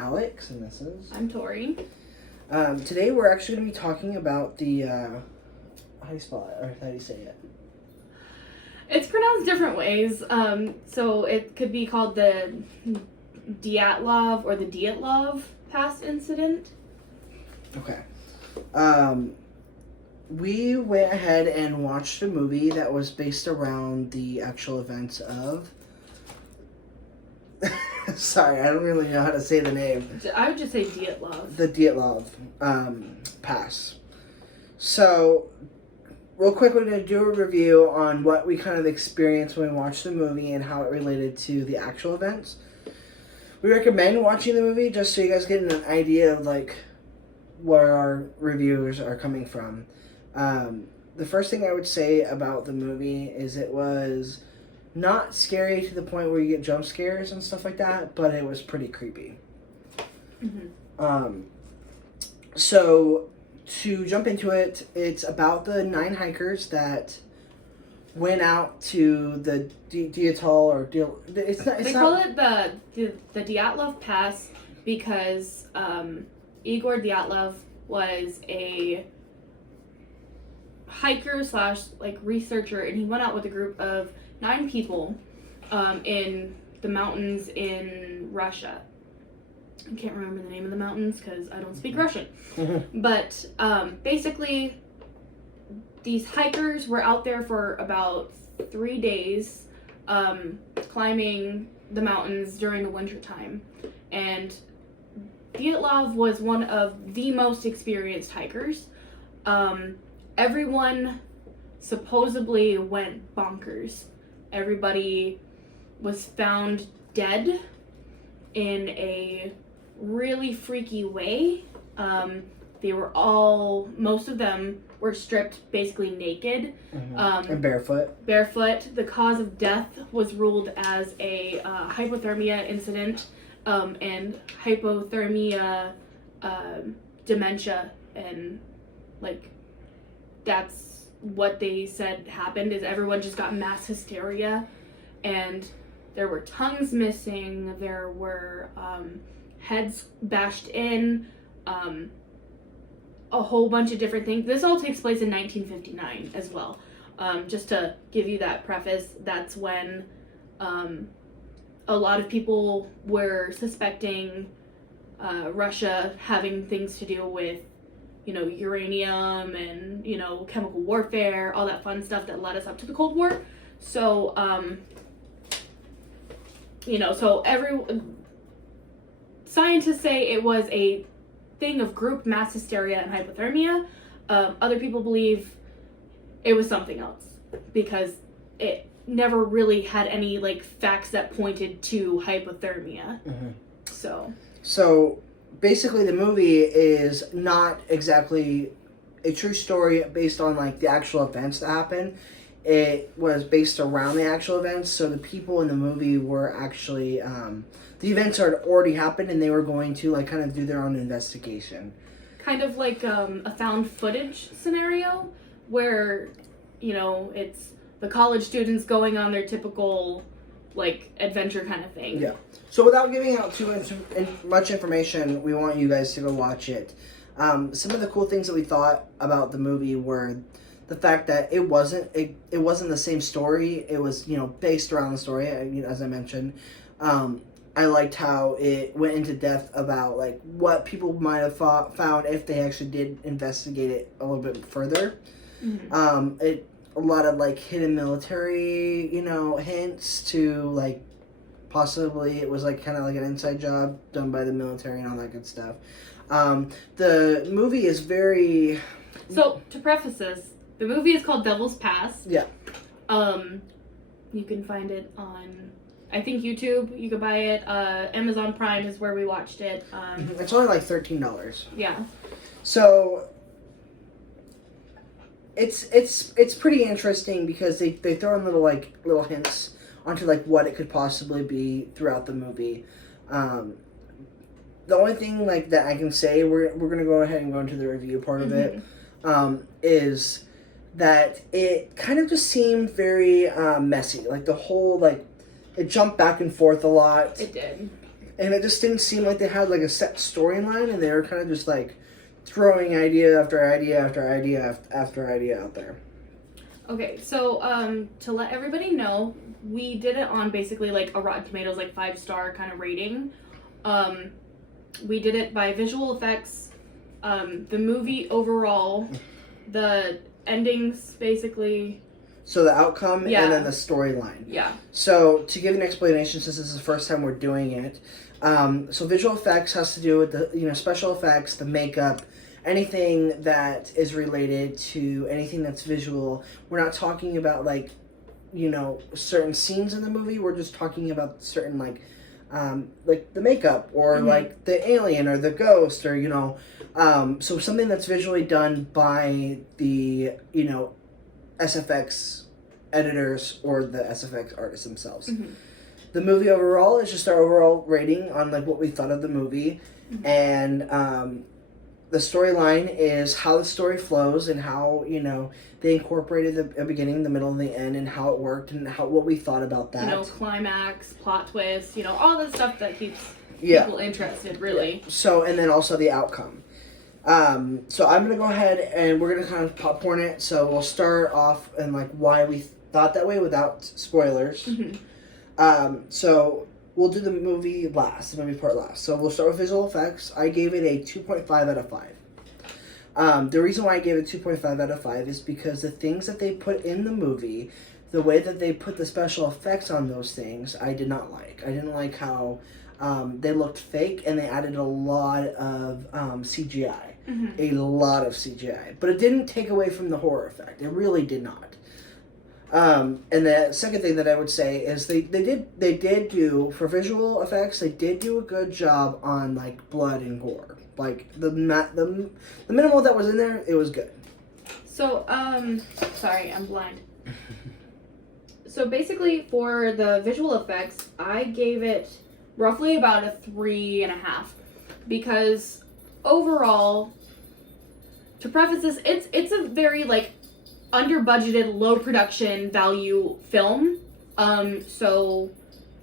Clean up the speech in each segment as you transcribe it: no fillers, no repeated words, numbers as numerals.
Alex, and this is... I'm Tori. Today we're actually going to be talking about the, how do you spell it, or how do you say it? It's pronounced different ways, so it could be called the Dyatlov or the Dyatlov past incident. Okay. We went ahead and watched a movie that was based around the actual events of... Sorry, I don't really know how to say the name. I would just say Dyatlov. The Dyatlov pass. So, real quick, we're going to do a review on what we kind of experienced when we watched the movie and how it related to the actual events. We recommend watching the movie just so you guys get an idea of like where our reviewers are coming from. The first thing I would say about the movie is it was not scary to the point where you get jump scares and stuff like that, but it was pretty creepy. Mm-hmm. So to jump into it, it's about the 9 hikers that went out to the Dyatlov or They call it the Dyatlov Pass because Igor Dyatlov was a hiker / researcher, and he went out with a group of 9 people in the mountains in Russia. I can't remember the name of the mountains because I don't speak Russian. But basically, these hikers were out there for about 3 days climbing the mountains during the winter time. And Dyatlov was one of the most experienced hikers. Everyone supposedly went bonkers. Everybody was found dead in a really freaky way. Most of them were stripped basically naked. And barefoot. Barefoot. The cause of death was ruled as a hypothermia incident and hypothermia dementia, and that's what they said happened. Is everyone just got mass hysteria, and there were tongues missing, there were heads bashed in, a whole bunch of different things. This all takes place in 1959 as well. Just to give you that preface, that's when a lot of people were suspecting Russia having things to do with, uranium and, chemical warfare, all that fun stuff that led us up to the Cold War. So, scientists say it was a thing of group mass hysteria and hypothermia. Other people believe it was something else because it never really had any facts that pointed to hypothermia. So basically the movie is not exactly a true story based on the actual events that happened. It was based around the actual events, so the people in the movie were actually the events had already happened, and they were going to kind of do their own investigation. Kind of like a found footage scenario where, it's the college students going on their typical, adventure kind of thing. Yeah. So without giving out too much information, we want you guys to go watch it. Some of the cool things that we thought about the movie were the fact that it wasn't the same story. It was, based around the story, as I mentioned. I liked how it went into depth about what people might have found if they actually did investigate it a little bit further. Mm-hmm. A lot of hidden military, hints to possibly it was kind of an inside job done by the military and all that good stuff. The movie is very... So to preface this, the movie is called Devil's Pass. Yeah. You can find it on, I think, YouTube. You could buy it. Amazon Prime is where we watched it. It's only $13. Yeah. So it's pretty interesting because they throw in little hints onto what it could possibly be throughout the movie. The only thing that I can say, we're gonna go ahead and go into the review part of it, is that it kind of just seemed very messy. The whole it jumped back and forth a lot. It did. and it just didn't seem like they had like a set storyline, and they were kind of just like throwing idea after idea after idea after idea out there. Okay, so to let everybody know, we did it on basically like a Rotten Tomatoes like 5-star kind of rating. We did it by visual effects, the movie overall, the endings basically. So the outcome Yeah. and then the storyline. Yeah. So to give an explanation, since this is the first time we're doing it, so visual effects has to do with the special effects, the makeup, anything that is related to anything that's visual. We're not talking about like certain scenes in the movie. We're just talking about certain like the makeup or Mm-hmm. like the alien or the ghost or so something that's visually done by the SFX editors or the SFX artists themselves. Mm-hmm. The movie overall is just our overall rating on like what we thought of the movie, Mm-hmm. and the storyline is how the story flows and how they incorporated the beginning, the middle, and the end, and how it worked and what we thought about that. Climax, plot twist, all the stuff that keeps Yeah. people interested, really. So, and then also the outcome. So I'm gonna go ahead and we're gonna kind of popcorn it. So we'll start off and like why we thought that way without spoilers. Mm-hmm. So we'll do the movie part last. So we'll start with visual effects. I gave it a 2.5 out of 5. The reason why I gave it 2.5 out of 5 is because the things that they put in the movie, the way that they put the special effects on those things, I did not like. I didn't like how they looked fake, and they added a lot of CGI. Mm-hmm. A lot of CGI. But it didn't take away from the horror effect. It really did not. And the second thing that I would say is they did do, for visual effects, they did do a good job on like blood and gore. Like the minimal that was in there, it was good. So, sorry, I'm blind. So basically, for the visual effects, I gave it roughly about a 3.5, because overall, to preface this, it's a very like under budgeted, low production value film. So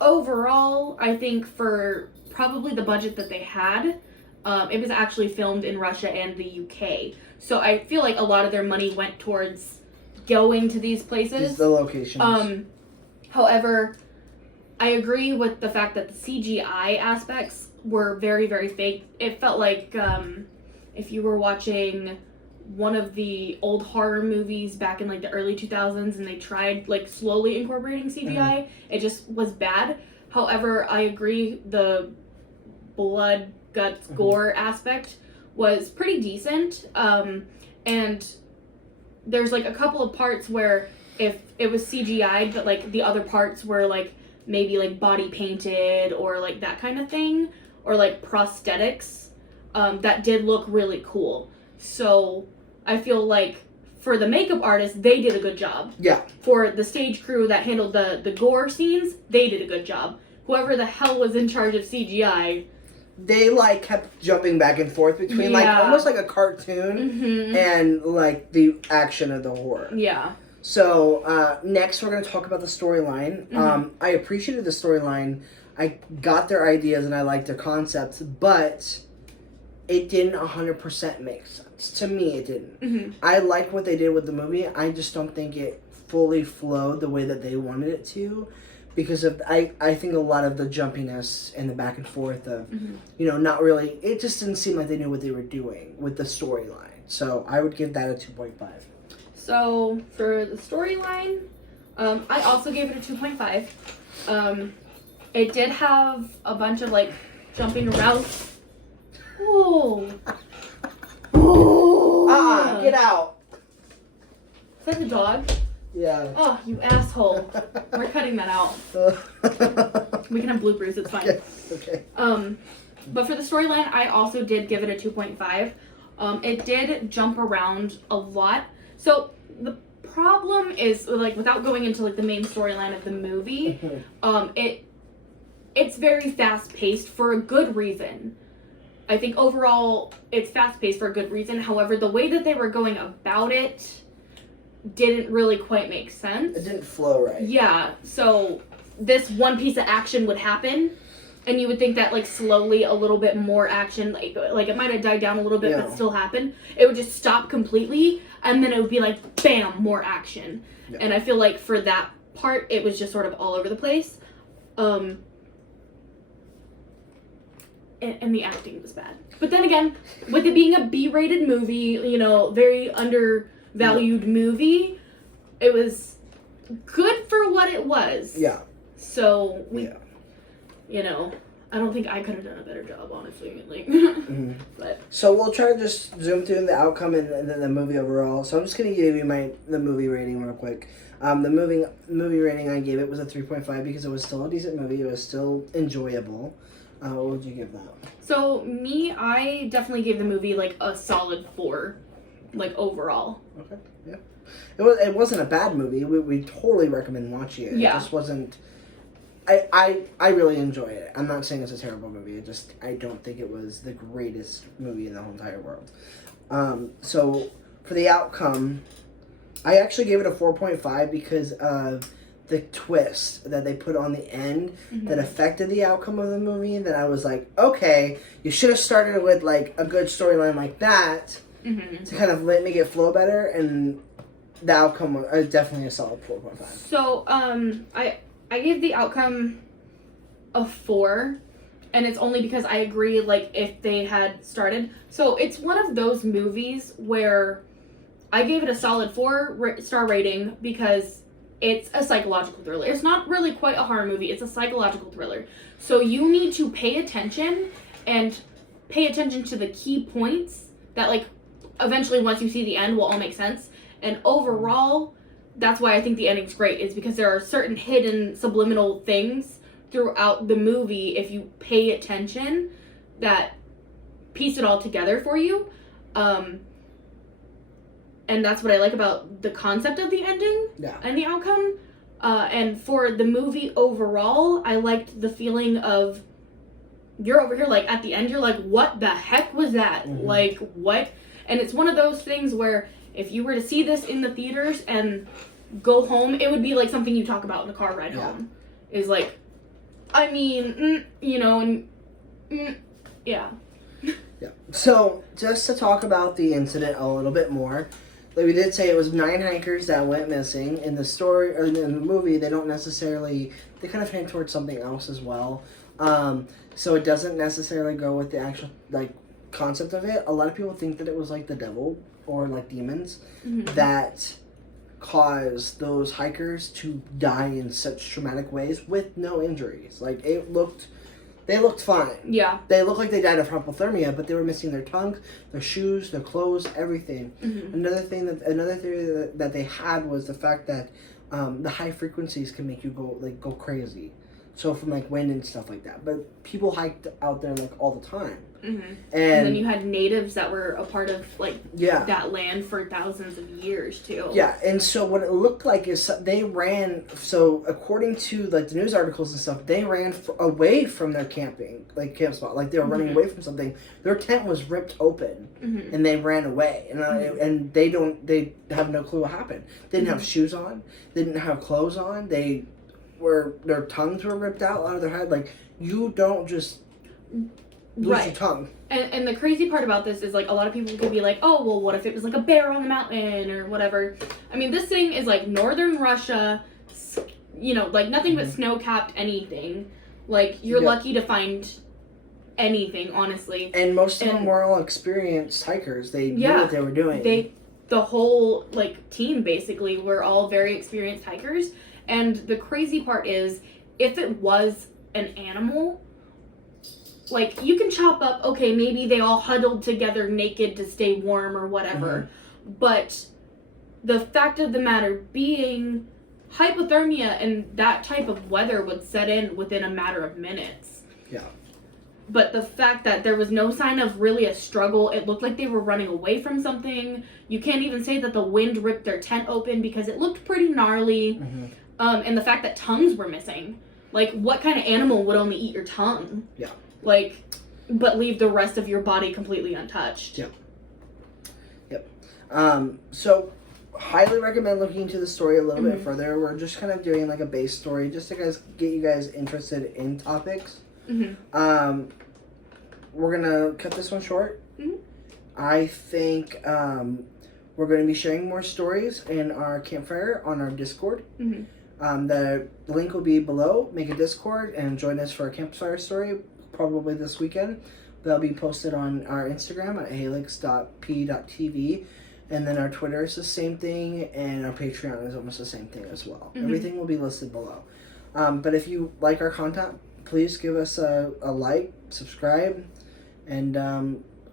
overall, I think for probably the budget that they had, it was actually filmed in Russia and the UK. So I feel like a lot of their money went towards going to these places. The locations. However, I agree with the fact that the CGI aspects were very, very fake. It felt like if you were watching one of the old horror movies back in like the early 2000s and they tried like slowly incorporating CGI, it just was bad. However, I agree the blood, guts, gore aspect was pretty decent. And there's like a couple of parts where if it was CGI'd, but like the other parts were like maybe like body painted or like that kind of thing, or like prosthetics, that did look really cool. So I feel like for the makeup artists, they did a good job. Yeah. For the stage crew that handled the gore scenes, they did a good job. Whoever the hell was in charge of CGI, they like kept jumping back and forth between like almost like a cartoon and like the action of the horror. Yeah. So next we're going to talk about the storyline. I appreciated the storyline. I got their ideas and I liked their concepts, but it didn't 100% make sense. To me, it didn't. I like what they did with the movie. I just don't think it fully flowed the way that they wanted it to, because of I think a lot of the jumpiness and the back and forth of not really, it just didn't seem like they knew what they were doing with the storyline. So I would give that a 2.5. So for the storyline, I also gave it a 2.5. It did have a bunch of like jumping around. Oh. Get out. Is that the dog? Yeah. Oh, you asshole. We're cutting that out. We can have bloopers, it's fine. Yes, okay. But for the storyline, I also did give it a 2.5. It did jump around a lot. So the problem is, like, without going into like the main storyline of the movie, it's very fast paced for a good reason. I think overall it's fast paced for a good reason. However, the way that they were going about it didn't really quite make sense. It didn't flow right. Yeah, so this one piece of action would happen, and you would think that like slowly a little bit more action, like it might have died down a little bit, but still happened. It would just stop completely, and then it would be like bam, more action. Yeah. And I feel like for that part, it was just sort of all over the place. And the acting was bad. But then again, with it being a B-rated movie, you know, very undervalued movie, it was good for what it was. Yeah. So you know, I don't think I could have done a better job, honestly. Like, but so we'll try to just zoom through the outcome and then the movie overall. So I'm just gonna give you the movie rating real quick. The movie rating I gave it was a 3.5 because it was still a decent movie. It was still enjoyable. What would you give that? So me, I definitely gave the movie like a solid 4, like overall. Okay. Yeah. It wasn't a bad movie. We totally recommend watching it. Yeah. It just wasn't. I really enjoy it. I'm not saying it's a terrible movie. I don't think it was the greatest movie in the whole entire world. So for the outcome, I actually gave it a 4.5 because of the twist that they put on the end that affected the outcome of the movie. That I was like, okay, you should have started with like a good storyline like that to kind of make it flow better, and the outcome was definitely a solid 4.5. So I gave the outcome a 4, and it's only because I agree, like, if they had started. So it's one of those movies where I gave it a solid 4-star rating because it's a psychological thriller. It's not really quite a horror movie. It's a psychological thriller. So you need to pay attention and pay attention to the key points that, like, eventually once you see the end will all make sense. And overall, that's why I think the ending's great, is because there are certain hidden subliminal things throughout the movie, if you pay attention, that piece it all together for you. And that's what I like about the concept of the ending and the outcome. And for the movie overall, I liked the feeling of, you're over here, like, at the end, you're like, what the heck was that? Like, what? And it's one of those things where if you were to see this in the theaters and go home, it would be like something you talk about in the car ride home. Is like, I mean, you know, and yeah. So just to talk about the incident a little bit more, like we did say, it was 9 hikers that went missing. In the story, or in the movie, they don't necessarily, they kind of hint towards something else as well. So it doesn't necessarily go with the actual, like, concept of it. A lot of people think that it was like the devil or like demons that caused those hikers to die in such traumatic ways with no injuries. Like, they looked fine. Yeah. They looked like they died of hypothermia, but they were missing their tongue, their shoes, their clothes, everything. Another theory that they had was the fact that the high frequencies can make you go crazy. So from like wind and stuff like that. But people hiked out there like all the time. And then you had natives that were a part of like that land for thousands of years too. Yeah, and so what it looked like is they ran. So according to like the news articles and stuff, they ran away from their camp spot. Like they were running away from something. Their tent was ripped open, and they ran away. And they have no clue what happened. They didn't have shoes on. They didn't have clothes on. Their tongues were ripped out of their head. Like, you don't just lose your tongue. And the crazy part about this is, like, a lot of people could be like, oh, well, what if it was like a bear on the mountain or whatever? I mean, this thing is like northern Russia, you know, like nothing but snow-capped anything. Like, you're lucky to find anything, honestly. And most of them were all experienced hikers. They knew what they were doing. The whole, like, team, basically, were all very experienced hikers. And the crazy part is, if it was an animal, like, you can chop up, okay, maybe they all huddled together naked to stay warm or whatever. But the fact of the matter being, hypothermia and that type of weather would set in within a matter of minutes. Yeah. But the fact that there was no sign of really a struggle, it looked like they were running away from something. You can't even say that the wind ripped their tent open because it looked pretty gnarly. And the fact that tongues were missing. Like, what kind of animal would only eat your tongue? Yeah. Like, but leave the rest of your body completely untouched. Yep. So, highly recommend looking into the story a little bit further. We're just kind of doing like a base story just to get you guys interested in topics. Mm-hmm. We're gonna cut this one short. Mm-hmm. I think we're going to be sharing more stories in our campfire on our Discord. Mm-hmm. The link will be below. Make a Discord and join us for a campfire story, probably this weekend. They'll be posted on our Instagram at halex.p.tv. And then our Twitter is the same thing, and our Patreon is almost the same thing as well. Mm-hmm. Everything will be listed below. But if you like our content, please give us a like, subscribe, and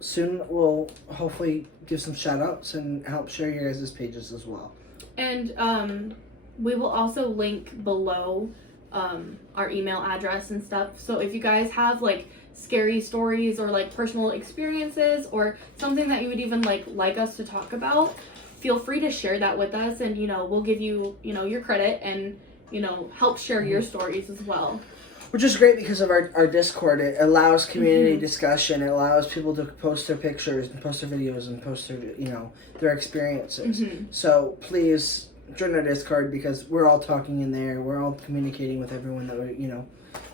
soon we'll hopefully give some shout outs and help share your guys' pages as well. And we will also link below our email address and stuff. So if you guys have like scary stories or like personal experiences or something that you would even like us to talk about, feel free to share that with us, and we'll give you your credit and help share your stories as well. Which is great because of our Discord. It allows community discussion. It allows people to post their pictures and post their videos and post their their experiences. So please join our Discord because we're all talking in there. We're all communicating with everyone that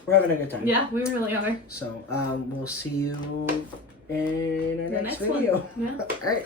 we're having a good time. Yeah, we really are. So we'll see you in our next video. Yeah. All right.